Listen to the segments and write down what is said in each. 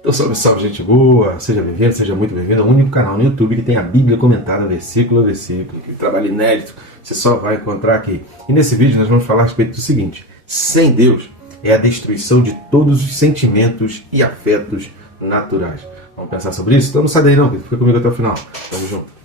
Então, salve, salve, gente boa! Seja bem-vindo, seja muito bem-vindo ao único canal no YouTube que tem a Bíblia comentada versículo a versículo. Que trabalho inédito você só vai encontrar aqui. E nesse vídeo nós vamos falar a respeito do seguinte: sem Deus é a destruição de todos os sentimentos e afetos naturais. Vamos pensar sobre isso? Então não sai daí não, fica comigo até o final. Tamo junto.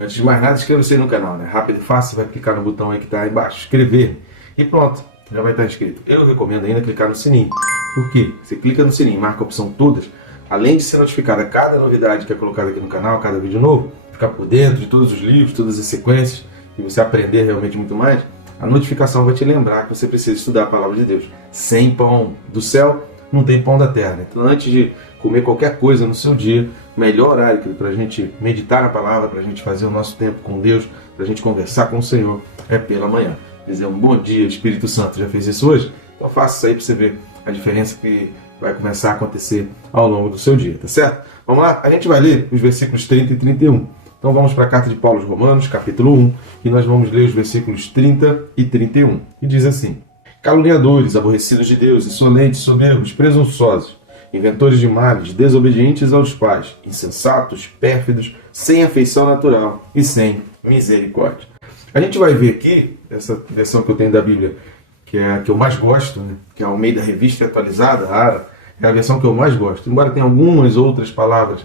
Antes de mais nada, inscreva-se aí no canal, né? Rápido e fácil, vai clicar no botão aí que está aí embaixo, inscrever, e pronto, já vai estar inscrito. Eu recomendo ainda clicar no sininho. Por quê? Você clica no sininho, marca a opção todas, além de ser notificada cada novidade que é colocada aqui no canal, cada vídeo novo, ficar por dentro de todos os livros, todas as sequências, e você aprender realmente muito mais, a notificação vai te lembrar que você precisa estudar a palavra de Deus. Sem pão do céu, não tem pão da terra. Então, antes de comer qualquer coisa no seu dia, o melhor horário para a gente meditar na palavra, para a gente fazer o nosso tempo com Deus, para a gente conversar com o Senhor, é pela manhã. Dizer um bom dia, Espírito Santo. Já fez isso hoje? Então faça isso aí para você ver a diferença que vai começar a acontecer ao longo do seu dia, tá certo? Vamos lá? A gente vai ler os versículos 30 e 31. Então vamos para a carta de Paulo aos Romanos, capítulo 1, e nós vamos ler os versículos 30 e 31. E diz assim: caluniadores, aborrecidos de Deus, insolentes, soberbos, presunçosos, inventores de males, desobedientes aos pais, insensatos, pérfidos, sem afeição natural e sem misericórdia. A gente vai ver aqui, essa versão que eu tenho da Bíblia, que é a que eu mais gosto, né? Que é a Almeida Revista Atualizada, a ARA, é a versão que eu mais gosto. Embora tenha algumas outras palavras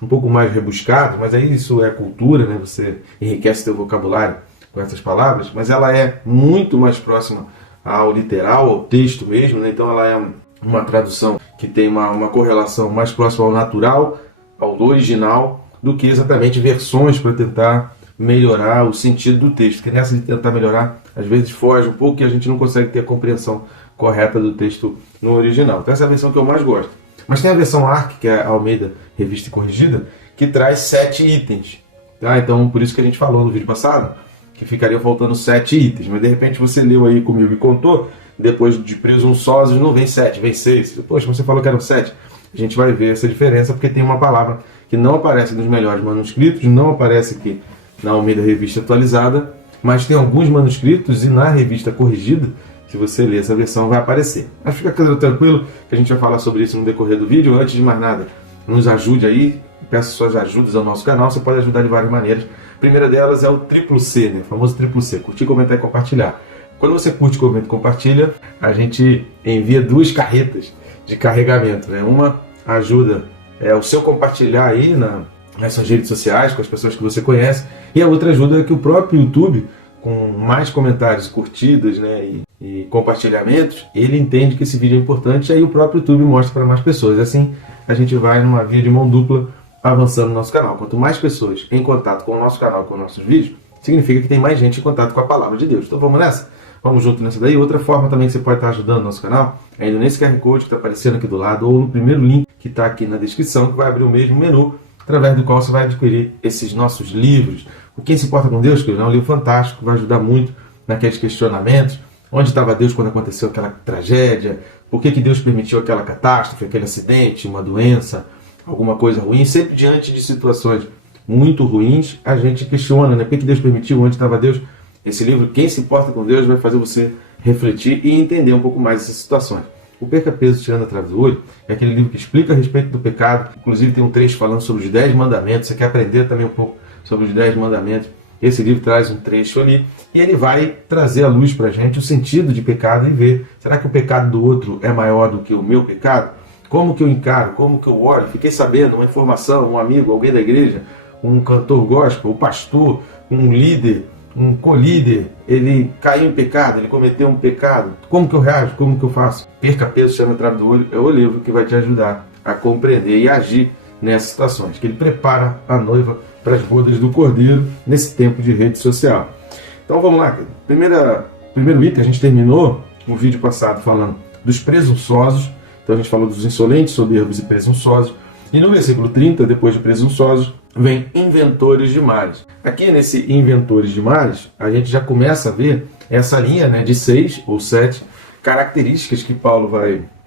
um pouco mais rebuscadas, mas aí isso é cultura, né? Você enriquece seu vocabulário com essas palavras, mas ela é muito mais próxima ao literal, ao texto mesmo, né? Então ela é uma tradução que tem uma correlação mais próxima ao natural, ao original, do que exatamente versões para tentar melhorar o sentido do texto. Porque nessa de tentar melhorar, às vezes foge um pouco e a gente não consegue ter a compreensão correta do texto no original. Então essa é a versão que eu mais gosto. Mas tem a versão ARC, que é a Almeida Revista e Corrigida, que traz 7 itens. Tá? Então por isso que a gente falou no vídeo passado, que ficaria faltando 7 itens. Mas de repente você leu aí comigo e contou, depois de presunçosos não vem 7, vem 6. Poxa, você falou que eram 7. A gente vai ver essa diferença porque tem uma palavra que não aparece nos melhores manuscritos, não aparece aqui na Almeida Revista Atualizada, mas tem alguns manuscritos e na Revista Corrigida, se você ler essa versão, vai aparecer. Mas fica tranquilo que a gente vai falar sobre isso no decorrer do vídeo. Antes de mais nada, nos ajude aí, peço suas ajudas ao nosso canal, você pode ajudar de várias maneiras. A primeira delas é o triplo C, né? O famoso triplo C, curtir, comentar e compartilhar. Quando você curte, comenta e compartilha, a gente envia 2 carretas de carregamento, né? Uma ajuda o seu compartilhar aí nas suas redes sociais, com as pessoas que você conhece, e a outra ajuda é que o próprio YouTube, com mais comentários, curtidas, né, e compartilhamentos, ele entende que esse vídeo é importante e aí o próprio YouTube mostra para mais pessoas. Assim a gente vai numa via de mão dupla avançando no nosso canal. Quanto mais pessoas em contato com o nosso canal, com os nossos vídeos, significa que tem mais gente em contato com a palavra de Deus. Então vamos nessa? Vamos junto nessa daí. Outra forma também que você pode estar ajudando o nosso canal é indo nesse QR Code que está aparecendo aqui do lado ou no primeiro link que está aqui na descrição, que vai abrir o mesmo menu, através do qual você vai adquirir esses nossos livros. O Quem se Importa com Deus, que é um livro fantástico, vai ajudar muito naqueles questionamentos. Onde estava Deus quando aconteceu aquela tragédia? Por que Deus permitiu aquela catástrofe, aquele acidente, uma doença, alguma coisa ruim? Sempre diante de situações muito ruins, a gente questiona, né? Por que Deus permitiu? Onde estava Deus? Esse livro, Quem se Importa com Deus, vai fazer você refletir e entender um pouco mais essas situações. O Perca Peso Tirando a Trave do Olho é aquele livro que explica a respeito do pecado. Inclusive tem um trecho falando sobre os 10 mandamentos. Você quer aprender também um pouco sobre os 10 mandamentos? Esse livro traz um trecho ali e ele vai trazer à luz para a gente o sentido de pecado e ver, será que o pecado do outro é maior do que o meu pecado? Como que eu encaro? Como que eu olho? Fiquei sabendo, uma informação, um amigo, alguém da igreja, um cantor gospel, um pastor, um líder, um co-líder, ele caiu em pecado, ele cometeu um pecado. Como que eu reajo? Como que eu faço? Perca Peso, Chama a Trave do Olho é o livro que vai te ajudar a compreender e agir nessas situações, que ele prepara a noiva para as bodas do Cordeiro nesse tempo de rede social. Então vamos lá. Primeiro item, a gente terminou o vídeo passado falando dos presunçosos. Então a gente falou dos insolentes, soberbos e presunçosos. E no versículo 30, depois de presunçosos, vem inventores de males. Aqui nesse inventores de males, a gente já começa a ver essa linha, né, de 6 ou 7 características que Paulo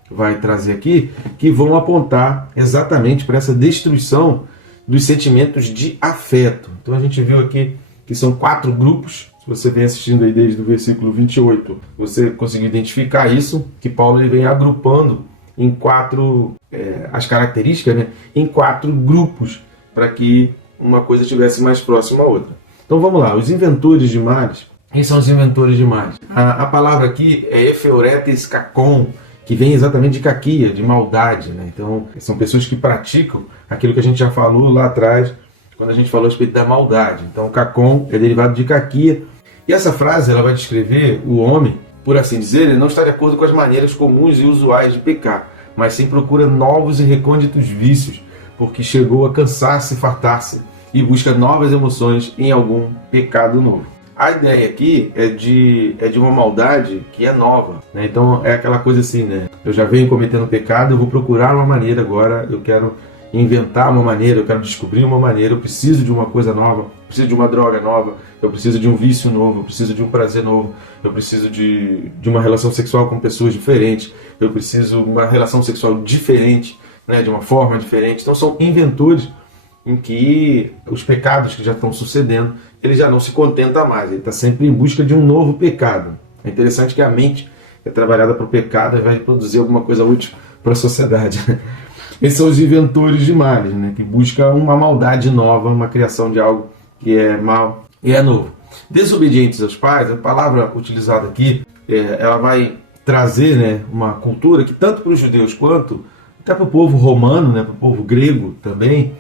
vai trazer aqui, que vão apontar exatamente para essa destruição dos sentimentos de afeto. Então a gente viu aqui que são 4 grupos. Se você vem assistindo aí desde o versículo 28, você conseguiu identificar isso, que Paulo ele vem agrupando em 4, as características, né, em 4 grupos, para que uma coisa estivesse mais próxima à outra. Então vamos lá, os inventores de males. Quem são os inventores de males? A palavra aqui é efeuretes kakon, que vem exatamente de caquia, de maldade, né? Então são pessoas que praticam aquilo que a gente já falou lá atrás, quando a gente falou a respeito da maldade. Então kakon é derivado de caquia. E essa frase ela vai descrever o homem, por assim dizer, ele não está de acordo com as maneiras comuns e usuais de pecar, mas sim procura novos e recônditos vícios, porque chegou a cansar-se e fartar-se, e busca novas emoções em algum pecado novo. A ideia aqui é de uma maldade que é nova, né? Então é aquela coisa assim, né? Eu já venho cometendo pecado, eu vou procurar uma maneira agora, eu quero inventar uma maneira, eu quero descobrir uma maneira, eu preciso de uma coisa nova, eu preciso de uma droga nova, eu preciso de um vício novo, eu preciso de um prazer novo, eu preciso de uma relação sexual com pessoas diferentes, eu preciso de uma relação sexual diferente, né? De uma forma diferente. Então são inventores em que os pecados que já estão sucedendo, ele já não se contenta mais, ele está sempre em busca de um novo pecado. É interessante que a mente é trabalhada para o pecado e vai produzir alguma coisa útil para a sociedade. Esses são os inventores de males, né? Que buscam uma maldade nova, uma criação de algo que é mal e é novo. Desobedientes aos pais, a palavra utilizada aqui, ela vai trazer, né, uma cultura que tanto para os judeus quanto até para o povo romano, né, para o povo grego também,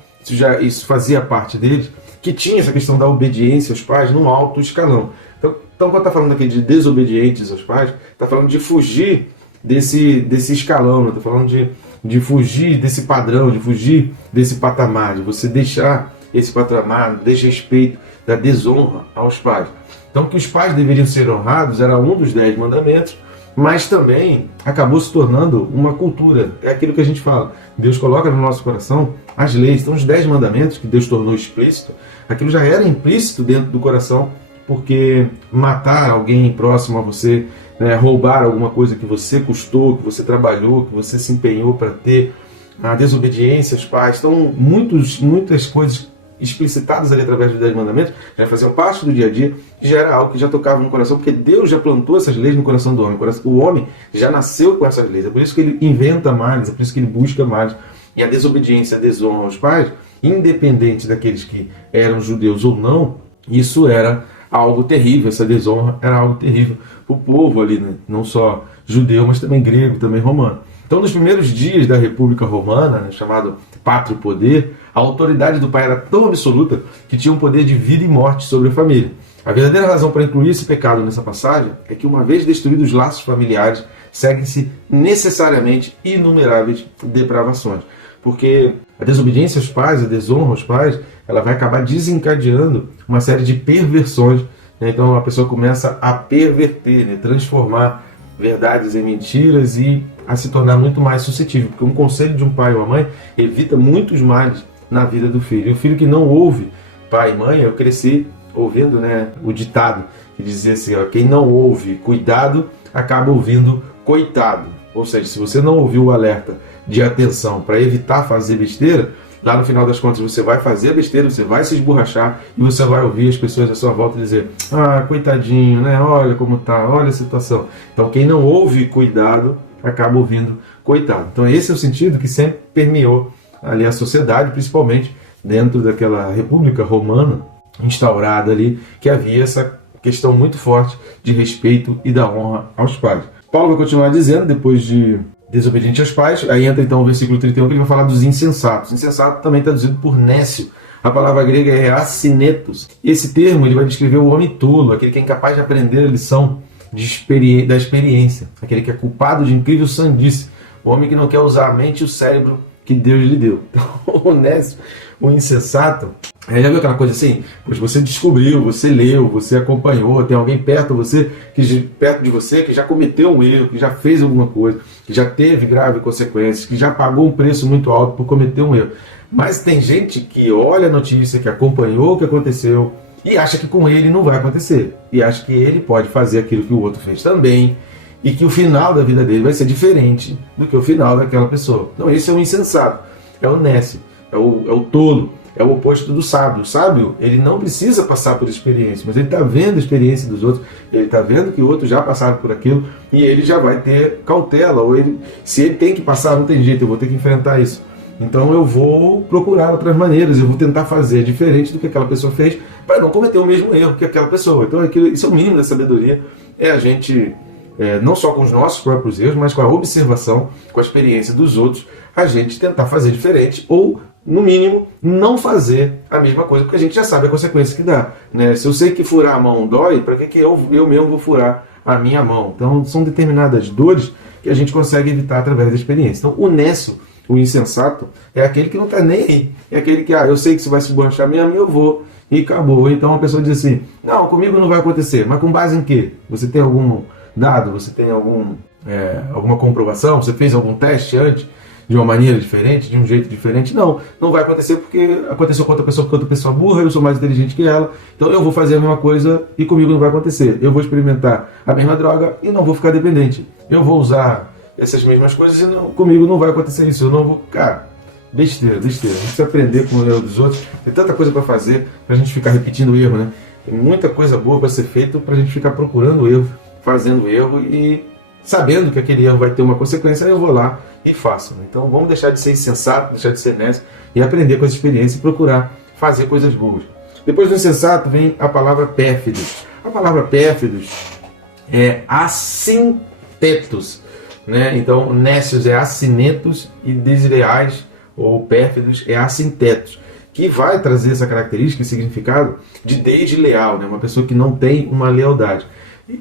isso fazia parte deles, que tinha essa questão da obediência aos pais num alto escalão. Então quando está falando aqui de desobedientes aos pais, está falando de fugir desse escalão, está falando de fugir desse padrão, de fugir desse patamar, de você deixar esse patamar, desrespeito, da desonra aos pais. Então que os pais deveriam ser honrados era um dos 10 mandamentos, mas também acabou se tornando uma cultura. É aquilo que a gente fala. Deus coloca no nosso coração as leis. Então os 10 mandamentos que Deus tornou explícito, aquilo já era implícito dentro do coração, porque matar alguém próximo a você, né, roubar alguma coisa que você custou, que você trabalhou, que você se empenhou para ter, a desobediência aos pais. Então muitas coisas explicitadas ali através dos 10 mandamentos já faziam parte do dia a dia, que já era algo que já tocava no coração, porque Deus já plantou essas leis no coração do homem. O homem já nasceu com essas leis, é por isso que ele inventa males, é por isso que ele busca males. E a desobediência, a desonra aos pais, independente daqueles que eram judeus ou não, isso era algo terrível, essa desonra era algo terrível para o povo ali, né? Não só judeu, mas também grego, também romano. Então, nos primeiros dias da República Romana, né, chamado Pátrio Poder, a autoridade do pai era tão absoluta que tinha um poder de vida e morte sobre a família. A verdadeira razão para incluir esse pecado nessa passagem é que, uma vez destruídos os laços familiares, seguem-se necessariamente inumeráveis depravações. Porque a desobediência aos pais, a desonra aos pais, ela vai acabar desencadeando uma série de perversões, né? Então a pessoa começa a perverter, né? Transformar verdades em mentiras e a se tornar muito mais suscetível. Porque um conselho de um pai ou uma mãe evita muitos males na vida do filho. E o filho que não ouve pai e mãe, eu cresci ouvindo, né, o ditado que dizia assim, ó, quem não ouve cuidado, acaba ouvindo coitado. Ou seja, se você não ouviu o alerta de atenção para evitar fazer besteira, lá no final das contas você vai fazer a besteira, você vai se esborrachar e você vai ouvir as pessoas à sua volta dizer, ah, coitadinho, né? Olha como tá, olha a situação. Então quem não ouve cuidado, acaba ouvindo coitado. Então esse é o sentido que sempre permeou ali a sociedade, principalmente dentro daquela República Romana instaurada ali, que havia essa questão muito forte de respeito e da honra aos pais. Paulo vai continuar dizendo, depois de desobediente aos pais, aí entra então o versículo 31, que ele vai falar dos insensatos. Insensato também traduzido por nécio. A palavra grega é asinetos. Esse termo ele vai descrever o homem tolo, aquele que é incapaz de aprender a lição da experiência, aquele que é culpado de incrível sandice, o homem que não quer usar a mente e o cérebro que Deus lhe deu. Então, o nécio, o insensato, já viu aquela coisa assim? Pois você descobriu, você leu, você acompanhou, tem alguém perto de você que já cometeu um erro, que já fez alguma coisa, que já teve graves consequências, que já pagou um preço muito alto por cometer um erro. Mas tem gente que olha a notícia, que acompanhou o que aconteceu e acha que com ele não vai acontecer. E acha que ele pode fazer aquilo que o outro fez também e que o final da vida dele vai ser diferente do que o final daquela pessoa. Então esse é o insensato, é o nécio, é o tolo. é o oposto do sábio. O sábio, ele não precisa passar por experiência, mas ele está vendo a experiência dos outros, ele está vendo que outros já passaram por aquilo e ele já vai ter cautela, ou se ele tem que passar, não tem jeito, eu vou ter que enfrentar isso. Então eu vou procurar outras maneiras, eu vou tentar fazer diferente do que aquela pessoa fez para não cometer o mesmo erro que aquela pessoa. Então isso é o mínimo da sabedoria, é a gente, não só com os nossos próprios erros, mas com a observação, com a experiência dos outros, a gente tentar fazer diferente ou, no mínimo, não fazer a mesma coisa, porque a gente já sabe a consequência que dá. Né? Se eu sei que furar a mão dói, para que eu mesmo vou furar a minha mão? Então são determinadas dores que a gente consegue evitar através da experiência. Então o nécio, o insensato, é aquele que não está nem aí. É aquele que, eu sei que isso vai se borrachar mesmo, eu vou, e acabou. Então a pessoa diz assim, não, comigo não vai acontecer. Mas com base em quê? Você tem algum dado? Você tem alguma comprovação? Você fez algum teste antes? De uma maneira diferente, de um jeito diferente? Não vai acontecer porque aconteceu com outra pessoa, porque outra pessoa burra, eu sou mais inteligente que ela, então eu vou fazer a mesma coisa e comigo não vai acontecer. Eu vou experimentar a mesma droga e não vou ficar dependente. Eu vou usar essas mesmas coisas e comigo não vai acontecer isso. Eu não vou... Cara, besteira. A gente precisa aprender com o erro dos outros. Tem tanta coisa para fazer pra gente ficar repetindo o erro, né? Tem muita coisa boa para ser feita pra gente ficar procurando o erro, fazendo o erro e sabendo que aquele erro vai ter uma consequência, eu vou lá e faço. Então vamos deixar de ser insensato, deixar de ser nécio e aprender com essa experiência e procurar fazer coisas boas. Depois do insensato vem a palavra pérfidos. A palavra pérfidos é assintetos, né? Então nécios é assinetos e desleais ou pérfidos é assintetos, que vai trazer essa característica e significado de desleal, né? Uma pessoa que não tem uma lealdade.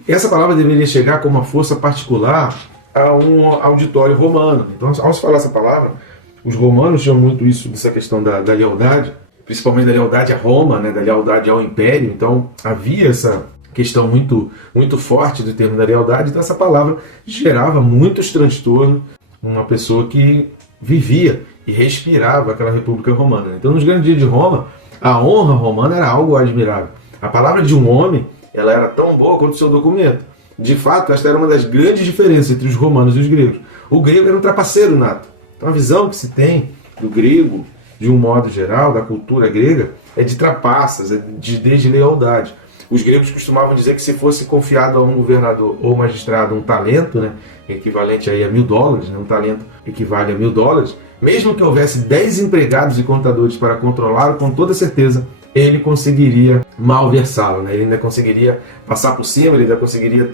Essa palavra deveria chegar com uma força particular a um auditório romano. Então, ao se falar essa palavra, os romanos tinham muito isso, dessa questão da lealdade, principalmente da lealdade a Roma, né, da lealdade ao Império. Então, havia essa questão muito, muito forte do termo da lealdade. Então, essa palavra gerava muitos transtornos numa pessoa que vivia e respirava aquela República Romana. Então, nos grandes dias de Roma, a honra romana era algo admirável. A palavra de um homem, ela era tão boa quanto o seu documento. De fato, esta era uma das grandes diferenças entre os romanos e os gregos. O grego era um trapaceiro nato. Então a visão que se tem do grego, de um modo geral, da cultura grega, é de trapaças, é de deslealdade. Os gregos costumavam dizer que se fosse confiado a um governador ou magistrado um talento, né, equivalente aí a $1.000, né, um talento equivale a $1.000, mesmo que houvesse 10 empregados e contadores para controlá-lo, com toda certeza ele conseguiria malversá-lo, né? Ele ainda conseguiria passar por cima, ele ainda conseguiria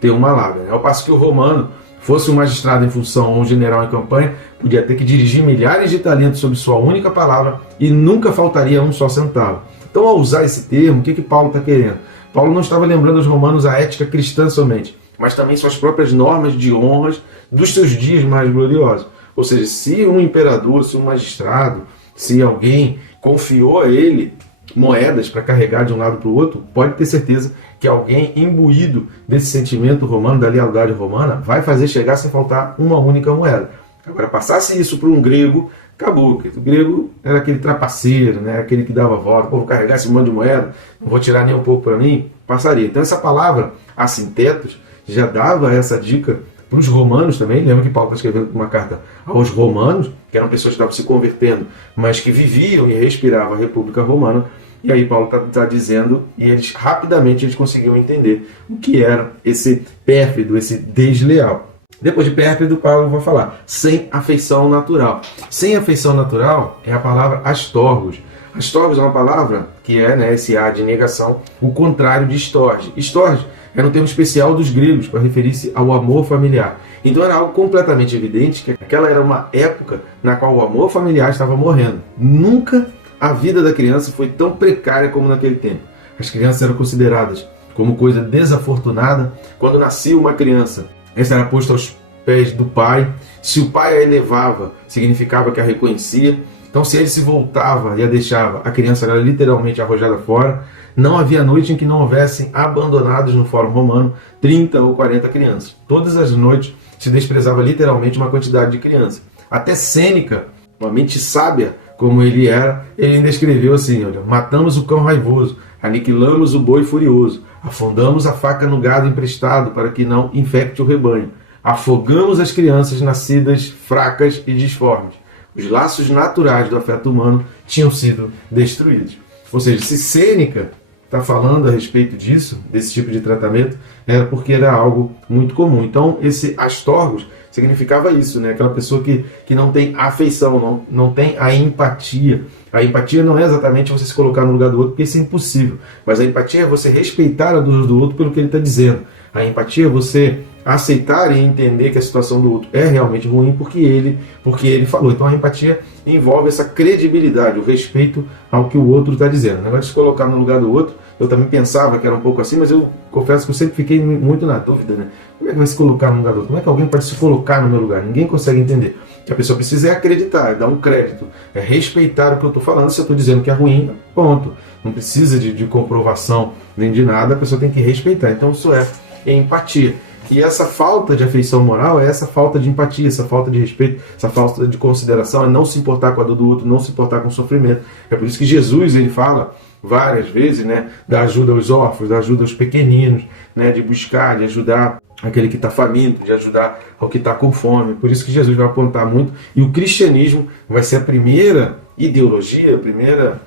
ter uma lábia. Né? Ao passo que o romano, fosse um magistrado em função ou um general em campanha, podia ter que dirigir milhares de talentos sob sua única palavra e nunca faltaria um só centavo. Então, ao usar esse termo, o que Paulo está querendo? Paulo não estava lembrando aos romanos a ética cristã somente, mas também suas próprias normas de honras dos seus dias mais gloriosos. Ou seja, se um imperador, se um magistrado, se alguém confiou a ele moedas para carregar de um lado para o outro, pode ter certeza que alguém imbuído desse sentimento romano, da lealdade romana, vai fazer chegar sem faltar uma única moeda. Agora, passasse isso para um grego, acabou. O grego era aquele trapaceiro, né? Aquele que dava volta, vou carregar esse monte de moeda, não vou tirar nem um pouco para mim, passaria. Então essa palavra, assintetos, já dava essa dica para os romanos também. Lembra que Paulo está escrevendo uma carta aos romanos, que eram pessoas que estavam se convertendo, mas que viviam e respiravam a República Romana. E aí Paulo está dizendo, e eles rapidamente conseguiam entender o que era esse pérfido, esse desleal. Depois de pérfido, Paulo vai falar sem afeição natural. Sem afeição natural é a palavra astorgos. Astorgos é uma palavra que é, né, esse A de negação, o contrário de estorge. Estorge era um termo especial dos gregos para referir-se ao amor familiar. Então era algo completamente evidente que aquela era uma época na qual o amor familiar estava morrendo. Nunca a vida da criança foi tão precária como naquele tempo. As crianças eram consideradas como coisa desafortunada quando nascia uma criança. Essa era posta aos pés do pai. Se o pai a elevava, significava que a reconhecia. Então, se ele se voltava e a deixava, a criança era literalmente arrojada fora. Não havia noite em que não houvessem abandonados no Fórum Romano 30 ou 40 crianças. Todas as noites se desprezava literalmente uma quantidade de crianças. Até Sêneca, uma mente sábia como ele era, ele ainda escreveu assim, olha, matamos o cão raivoso, aniquilamos o boi furioso, afundamos a faca no gado emprestado para que não infecte o rebanho, afogamos as crianças nascidas fracas e disformes, Os laços naturais do afeto humano tinham sido destruídos. Ou seja, se Sêneca está falando a respeito disso, desse tipo de tratamento, era porque era algo muito comum. Então, esse astorgos significava isso, né? Aquela pessoa que não tem afeição, não tem a empatia. A empatia não é exatamente você se colocar no lugar do outro, porque isso é impossível. Mas a empatia é você respeitar a dor do outro pelo que ele está dizendo. A empatia é você aceitar e entender que a situação do outro é realmente ruim porque ele falou. Então a empatia envolve essa credibilidade, o respeito ao que o outro está dizendo. O negócio de se colocar no lugar do outro, eu também pensava que era um pouco assim, mas eu confesso que eu sempre fiquei muito na dúvida, né? Como é que vai se colocar no lugar do outro? Como é que alguém pode se colocar no meu lugar? Ninguém consegue entender. O que a pessoa precisa é acreditar, é dar um crédito, é respeitar o que eu estou falando. Se eu estou dizendo que é ruim, ponto. Não precisa de comprovação nem de nada, a pessoa tem que respeitar. Então isso é empatia. E essa falta de afeição moral é essa falta de empatia, essa falta de respeito, essa falta de consideração, é não se importar com a dor do outro, não se importar com o sofrimento. É por isso que Jesus ele fala várias vezes, né, da ajuda aos órfãos, da ajuda aos pequeninos, né, de buscar, de ajudar aquele que está faminto, de ajudar ao que está com fome. Por isso que Jesus vai apontar muito. E o cristianismo vai ser a primeira ideologia, a primeira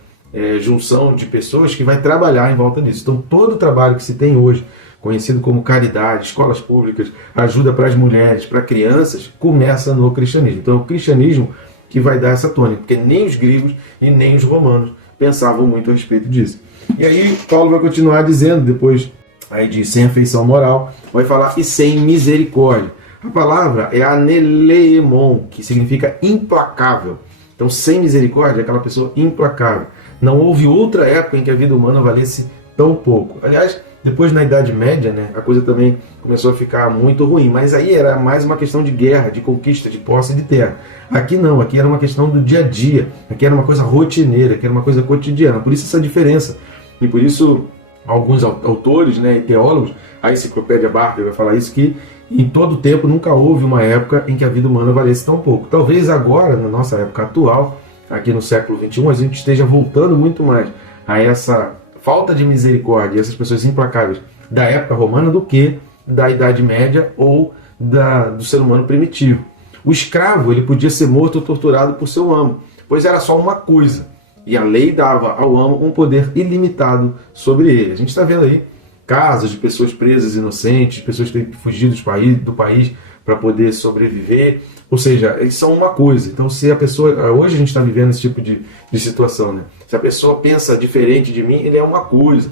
junção de pessoas que vai trabalhar em volta disso. Então todo o trabalho que se tem hoje, conhecido como caridade, escolas públicas, ajuda para as mulheres, para crianças, começa no cristianismo. Então é o cristianismo que vai dar essa tônica, porque nem os gregos e nem os romanos pensavam muito a respeito disso. E aí Paulo vai continuar dizendo, depois aí de sem afeição moral, vai falar e sem misericórdia. A palavra é aneleemon, que significa implacável. Então sem misericórdia é aquela pessoa implacável. Não houve outra época em que a vida humana valesse tão pouco. Aliás, depois na Idade Média, né, a coisa também começou a ficar muito ruim, mas aí era mais uma questão de guerra, de conquista, de posse de terra. Aqui não, aqui era uma questão do dia a dia, aqui era uma coisa rotineira, aqui era uma coisa cotidiana, por isso essa diferença. E por isso alguns autores, né, e teólogos, a Enciclopédia Barker vai falar isso, que em todo tempo nunca houve uma época em que a vida humana valesse tão pouco. Talvez agora, na nossa época atual, aqui no século XXI, a gente esteja voltando muito mais a essa falta de misericórdia, essas pessoas implacáveis da época romana do que da Idade Média ou do ser humano primitivo. O escravo ele podia ser morto ou torturado por seu amo, pois era só uma coisa. E a lei dava ao amo um poder ilimitado sobre ele. A gente está vendo aí casos de pessoas presas inocentes, pessoas que têm fugido do país para poder sobreviver. Ou seja, eles são uma coisa. Então, se a pessoa... Hoje a gente está vivendo esse tipo de situação, né? Se a pessoa pensa diferente de mim, ele é uma coisa.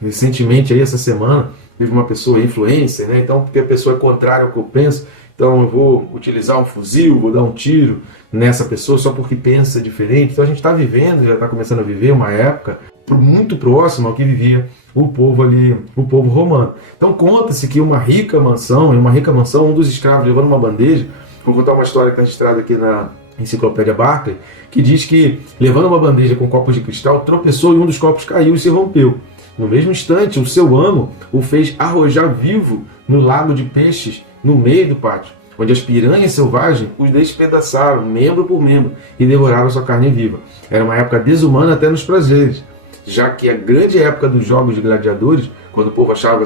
Recentemente, aí, essa semana, teve uma pessoa influencer, né? Então, porque a pessoa é contrária ao que eu penso, então eu vou utilizar um fuzil, vou dar um tiro nessa pessoa só porque pensa diferente. Então, a gente está vivendo, já está começando a viver uma época muito próxima ao que vivia o povo ali, o povo romano. Então, conta-se que em uma rica mansão, um dos escravos levando uma bandeja. Vou contar uma história que está registrada aqui na Enciclopédia Barker, que diz que, levando uma bandeja com copos de cristal, tropeçou e um dos copos caiu e se rompeu. No mesmo instante, o seu amo o fez arrojar vivo no lago de peixes no meio do pátio, onde as piranhas selvagens os despedaçaram, membro por membro, e devoraram sua carne viva. Era uma época desumana até nos prazeres, já que a grande época dos jogos de gladiadores, quando o povo achava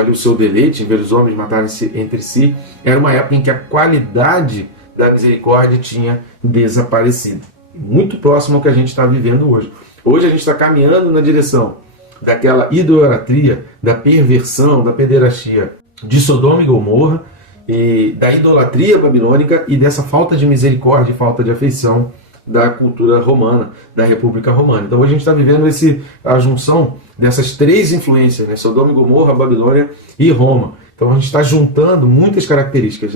ali o seu deleite em ver os homens matarem-se entre si, era uma época em que a qualidade da misericórdia tinha desaparecido. Muito próximo ao que a gente está vivendo hoje. Hoje a gente está caminhando na direção daquela idolatria, da perversão, da pederastia de Sodoma e Gomorra, e da idolatria babilônica e dessa falta de misericórdia e falta de afeição da cultura romana, da República Romana. Então hoje a gente está vivendo a junção dessas três influências, né? Sodoma e Gomorra, Babilônia e Roma. Então a gente está juntando muitas características.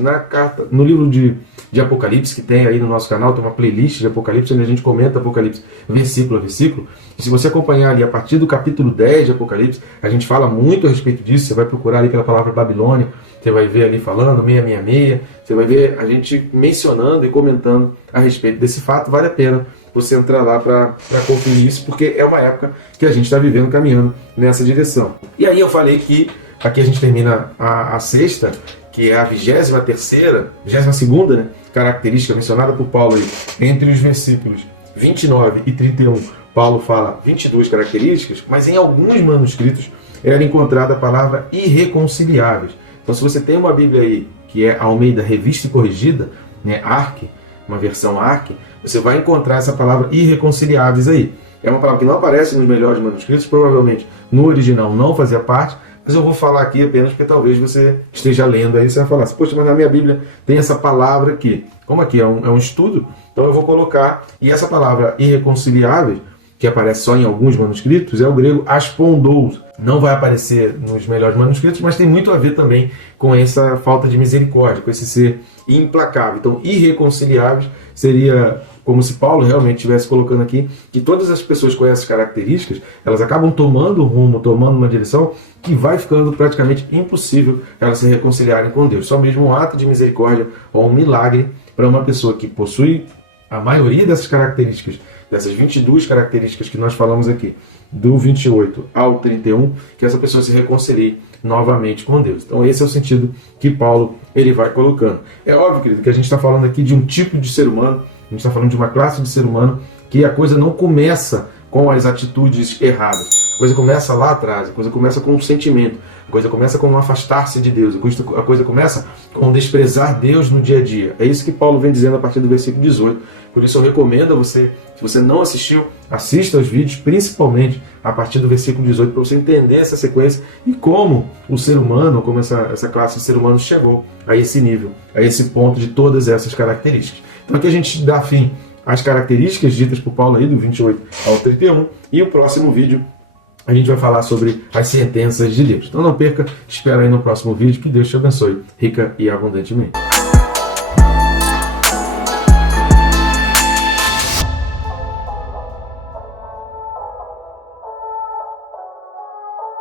No livro de Apocalipse, que tem aí no nosso canal, tem uma playlist de Apocalipse, onde a gente comenta Apocalipse versículo a versículo. E se você acompanhar ali a partir do capítulo 10 de Apocalipse, a gente fala muito a respeito disso. Você vai procurar ali pela palavra Babilônia, você vai ver ali falando 666, você vai ver a gente mencionando e comentando a respeito desse fato. Vale a pena você entrar lá para conferir isso, porque é uma época que a gente está vivendo, caminhando nessa direção. E aí eu falei que aqui a gente termina a sexta, que é a 22ª, né, característica mencionada por Paulo aí, entre os versículos 29 e 31. Paulo fala 22 características, mas em alguns manuscritos era encontrada a palavra irreconciliáveis. Então, se você tem uma Bíblia aí, que é Almeida Revista e Corrigida, né, ARC, uma versão ARC, você vai encontrar essa palavra irreconciliáveis aí. É uma palavra que não aparece nos melhores manuscritos, provavelmente no original não fazia parte, mas eu vou falar aqui apenas porque talvez você esteja lendo aí, você vai falar assim, poxa, mas na minha Bíblia tem essa palavra aqui. Como aqui é um estudo, então eu vou colocar, e essa palavra irreconciliáveis, que aparece só em alguns manuscritos, é o grego aspondous. Não vai aparecer nos melhores manuscritos, mas tem muito a ver também com essa falta de misericórdia, com esse ser implacável. Então, irreconciliáveis seria como se Paulo realmente estivesse colocando aqui que todas as pessoas com essas características, elas acabam tomando um rumo, tomando uma direção que vai ficando praticamente impossível elas se reconciliarem com Deus. Só mesmo um ato de misericórdia ou um milagre para uma pessoa que possui a maioria dessas características, dessas 22 características que nós falamos aqui, do 28 ao 31, que essa pessoa se reconcilie novamente com Deus. Então esse é o sentido que Paulo ele vai colocando. É óbvio, querido, que a gente está falando aqui de um tipo de ser humano, a gente está falando de uma classe de ser humano, que a coisa não começa com as atitudes erradas. A coisa começa lá atrás, a coisa começa com um sentimento, a coisa começa com um afastar-se de Deus, a coisa começa com desprezar Deus no dia a dia. É isso que Paulo vem dizendo a partir do versículo 18. Por isso eu recomendo a você, se você não assistiu, assista aos vídeos, principalmente a partir do versículo 18, para você entender essa sequência e como o ser humano, como essa classe de ser humano chegou a esse nível, a esse ponto de todas essas características. Então aqui a gente dá fim às características ditas por Paulo aí, do 28 ao 31, e o próximo vídeo a gente vai falar sobre as sentenças de Deus. Então não perca, espera aí no próximo vídeo, que Deus te abençoe rica e abundantemente.